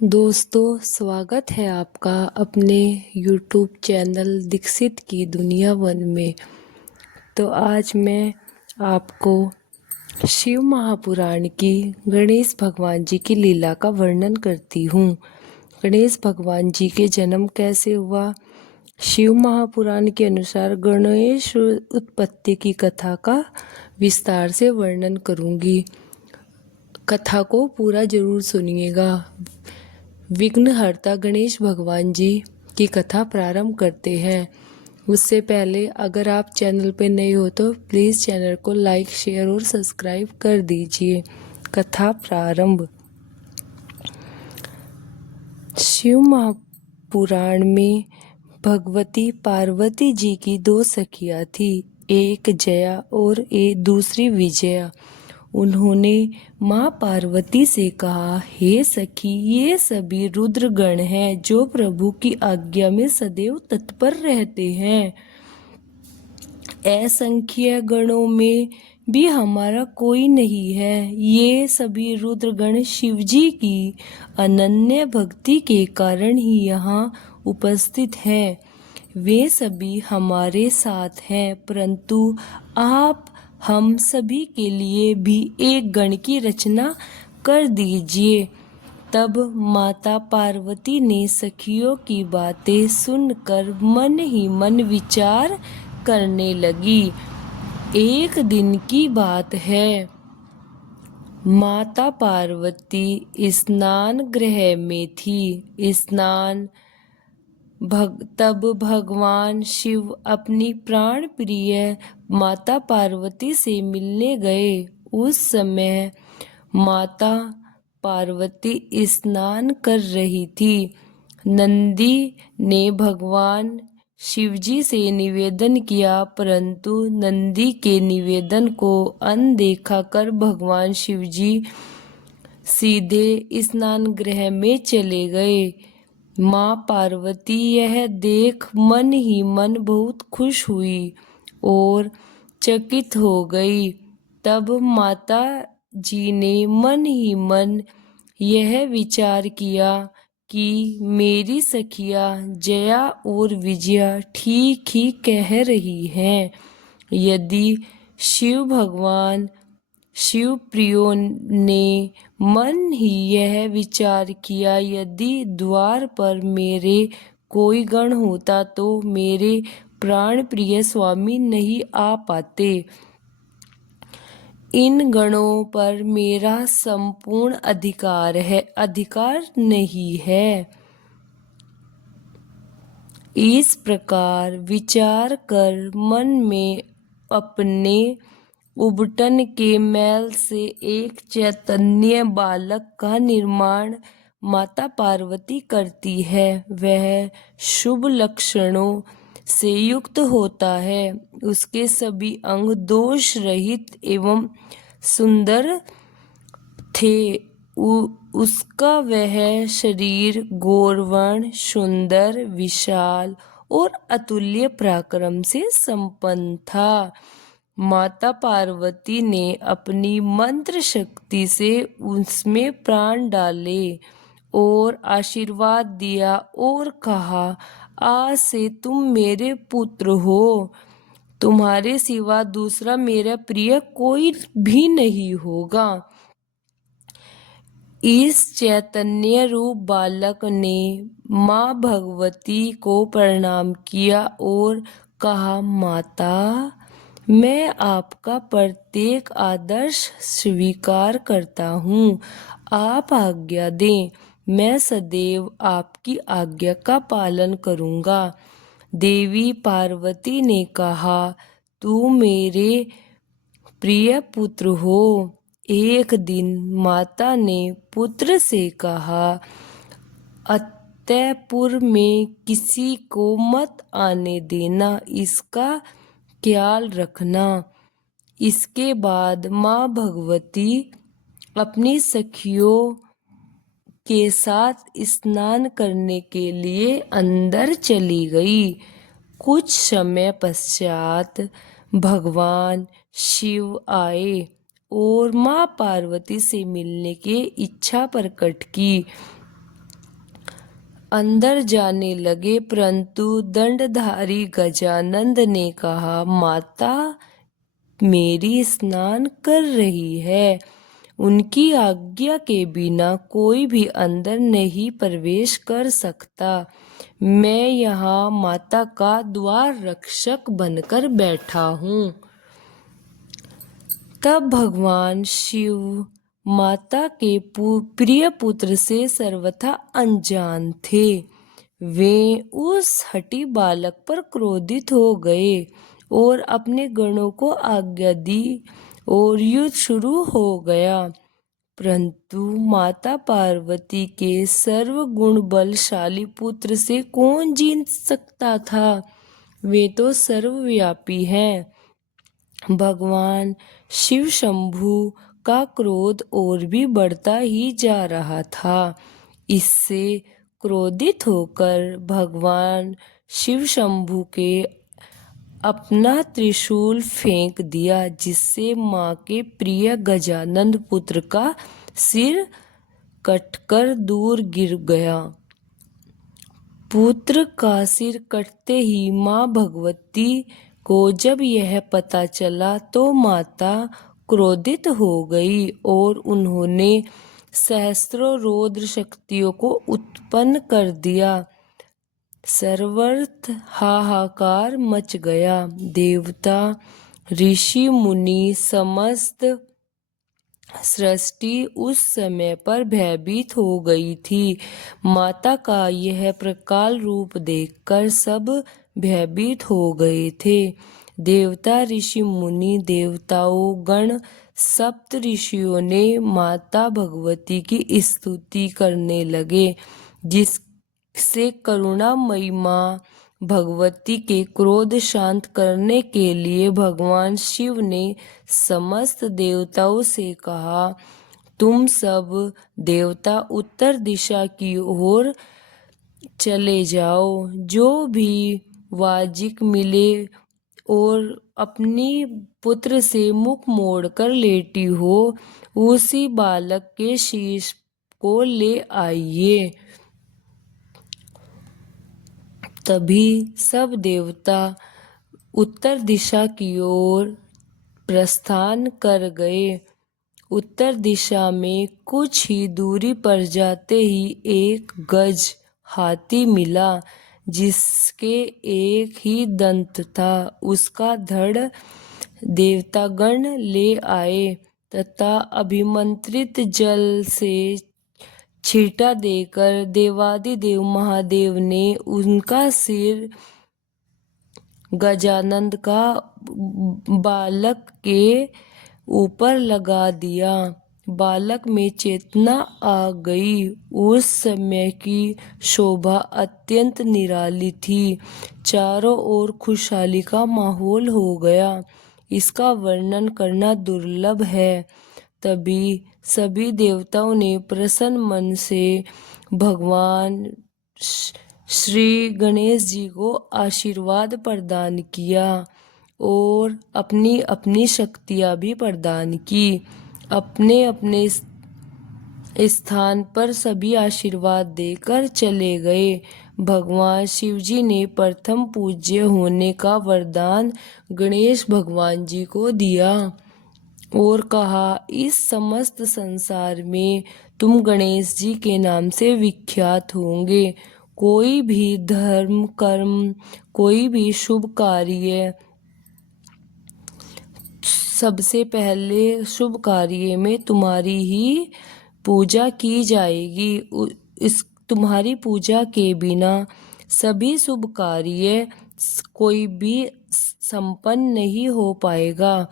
दोस्तों, स्वागत है आपका अपने YouTube चैनल दीक्षित की दुनिया वन में। तो आज मैं आपको शिव महापुराण की गणेश भगवान जी की लीला का वर्णन करती हूँ। गणेश भगवान जी के जन्म कैसे हुआ? शिव महापुराण के अनुसार गणेश उत्पत्ति की कथा का विस्तार से वर्णन करूँगी। कथा को पूरा जरूर सुनिएगा। विघ्नहर्ता गणेश भगवान जी की कथा प्रारंभ करते हैं। उससे पहले अगर आप चैनल पर नए हो तो प्लीज़ चैनल को लाइक, शेयर और सब्सक्राइब कर दीजिए। कथा प्रारंभ। शिव महापुराण में भगवती पार्वती जी की दो सखियाँ थी, एक जया और एक दूसरी विजया। उन्होंने माँ पार्वती से कहा, हे सखी, ये सभी रुद्रगण हैं जो प्रभु की आज्ञा में सदैव तत्पर रहते हैं। असंख्य गणों में भी हमारा कोई नहीं है। ये सभी रुद्रगण शिवजी की अनन्य भक्ति के कारण ही यहाँ उपस्थित हैं। वे सभी हमारे साथ हैं, परंतु आप हम सभी के लिए भी एक गण की रचना कर दीजिए। तब माता पार्वती ने सखियों की बातें सुनकर मन ही मन विचार करने लगी। एक दिन की बात है, माता पार्वती स्नान गृह में थी। तब भगवान शिव अपनी प्राण प्रिय माता पार्वती से मिलने गए। उस समय माता पार्वती स्नान कर रही थी। नंदी ने भगवान शिवजी से निवेदन किया, परंतु नंदी के निवेदन को अनदेखा कर भगवान शिवजी सीधे स्नान गृह में चले गए। माँ पार्वती यह देख मन ही मन बहुत खुश हुई और चकित हो गई। तब माता जी ने मन ही मन यह विचार किया कि मेरी सखियाँ जया और विजया ठीक ही कह रही हैं। यदि शिव भगवान शिव प्रियो ने मन ही यह विचार किया, यदि द्वार पर मेरे कोई गण होता तो मेरे प्राण प्रिय स्वामी नहीं आ पाते। इन गणों पर मेरा संपूर्ण अधिकार नहीं है। इस प्रकार विचार कर मन में अपने उबटन के मैल से एक चैतन्य बालक का निर्माण माता पार्वती करती है। वह शुभ लक्षणों से युक्त होता है। उसके सभी अंग दोष रहित एवं सुंदर थे। उसका वह शरीर गौरवर्ण, सुंदर, विशाल और अतुल्य पराक्रम से संपन्न था। माता पार्वती ने अपनी मंत्र शक्ति से उसमें प्राण डाले और आशीर्वाद दिया और कहा, आज से तुम मेरे पुत्र हो। तुम्हारे सिवा दूसरा मेरा प्रिय कोई भी नहीं होगा। इस चैतन्य रूप बालक ने माँ भगवती को प्रणाम किया और कहा, माता, मैं आपका प्रत्येक आदर्श स्वीकार करता हूँ। आप आज्ञा दें, मैं सदैव आपकी आज्ञा का पालन करूँगा। देवी पार्वती ने कहा, तू मेरे प्रिय पुत्र हो। एक दिन माता ने पुत्र से कहा, अत्तरपुर में किसी को मत आने देना, इसका ख्याल रखना। इसके बाद माँ भगवती अपनी सखियों के साथ स्नान करने के लिए अंदर चली गई। कुछ समय पश्चात भगवान शिव आए और माँ पार्वती से मिलने की इच्छा प्रकट की। अंदर जाने लगे, परंतु दंडधारी गजानंद ने कहा, माता मेरी स्नान कर रही है। उनकी आज्ञा के बिना कोई भी अंदर नहीं प्रवेश कर सकता। मैं यहाँ माता का द्वार रक्षक बनकर बैठा हूँ। तब भगवान शिव माता के प्रिय पुत्र से सर्वथा अनजान थे। वे उस हठी बालक पर क्रोधित हो गए और अपने गणों को आज्ञा दी और युद्ध शुरू हो गया। परंतु माता पार्वती के सर्वगुण बलशाली पुत्र से कौन जीत सकता था? वे तो सर्वव्यापी हैं। भगवान शिव शंभु का क्रोध और भी बढ़ता ही जा रहा था। इससे क्रोधित होकर भगवान शिव शंभु के अपना त्रिशूल फेंक दिया, जिससे मां के प्रिय गजानंद पुत्र का सिर कटकर दूर गिर गया। पुत्र का सिर कटते ही मां भगवती को जब यह पता चला तो माता क्रोधित हो गई और उन्होंने सहस्त्रों रौद्र शक्तियों को उत्पन्न कर दिया। सर्वत्र हाहाकार मच गया। देवता, ऋषि, मुनि, समस्त सृष्टि उस समय पर भयभीत हो गई थी। माता का यह प्रकाल रूप देखकर सब भयभीत हो गए थे। देवता, ऋषि, मुनि, देवताओं, गण, सप्त ऋषियों ने माता भगवती की स्तुति करने लगे, जिससे करुणामयी मां भगवती के क्रोध शांत करने के लिए भगवान शिव ने समस्त देवताओं से कहा, तुम सब देवता उत्तर दिशा की ओर चले जाओ। जो भी वाजिक मिले और अपनी पुत्र से मुख मोड़कर लेटी हो, उसी बालक के शीश को ले आइए। तभी सब देवता उत्तर दिशा की ओर प्रस्थान कर गए। उत्तर दिशा में कुछ ही दूरी पर जाते ही एक गज हाथी मिला, जिसके एक ही दंत था। उसका धड़ देवतागण ले आए तथा अभिमंत्रित जल से छींटा देकर देवादिदेव महादेव ने उनका सिर गजानंद का बालक के ऊपर लगा दिया। बालक में चेतना आ गई। उस समय की शोभा अत्यंत निराली थी। चारों ओर खुशहाली का माहौल हो गया। इसका वर्णन करना दुर्लभ है। तभी सभी देवताओं ने प्रसन्न मन से भगवान श्री गणेश जी को आशीर्वाद प्रदान किया और अपनी अपनी शक्तियां भी प्रदान की। अपने अपने स्थान पर सभी आशीर्वाद देकर चले गए। भगवान शिवजी ने प्रथम पूज्य होने का वरदान गणेश भगवान जी को दिया और कहा, इस समस्त संसार में तुम गणेश जी के नाम से विख्यात होंगे। कोई भी धर्म कर्म, कोई भी शुभ कार्य, सबसे पहले शुभ कार्य में तुम्हारी ही पूजा की जाएगी। इस तुम्हारी पूजा के बिना सभी शुभ कार्य कोई भी संपन्न नहीं हो पाएगा।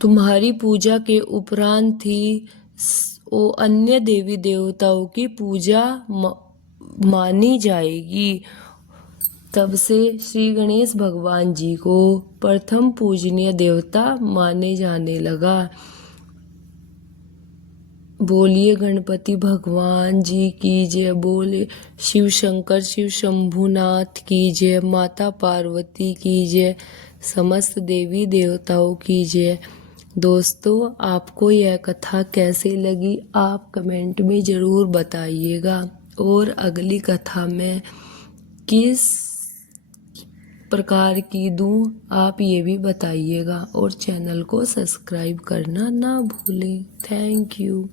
तुम्हारी पूजा के उपरांत ही अन्य देवी देवताओं की पूजा मानी जाएगी। तब से श्री गणेश भगवान जी को प्रथम पूजनीय देवता माने जाने लगा। बोलिए गणपति भगवान जी की जय। बोले शिव शंकर शिव शंभुनाथ की जय। माता पार्वती की जय। समस्त देवी देवताओं की जय। दोस्तों, आपको यह कथा कैसी लगी आप कमेंट में ज़रूर बताइएगा, और अगली कथा में किस प्रकार की दूँ आप ये भी बताइएगा, और चैनल को सब्सक्राइब करना ना भूलें। Thank you.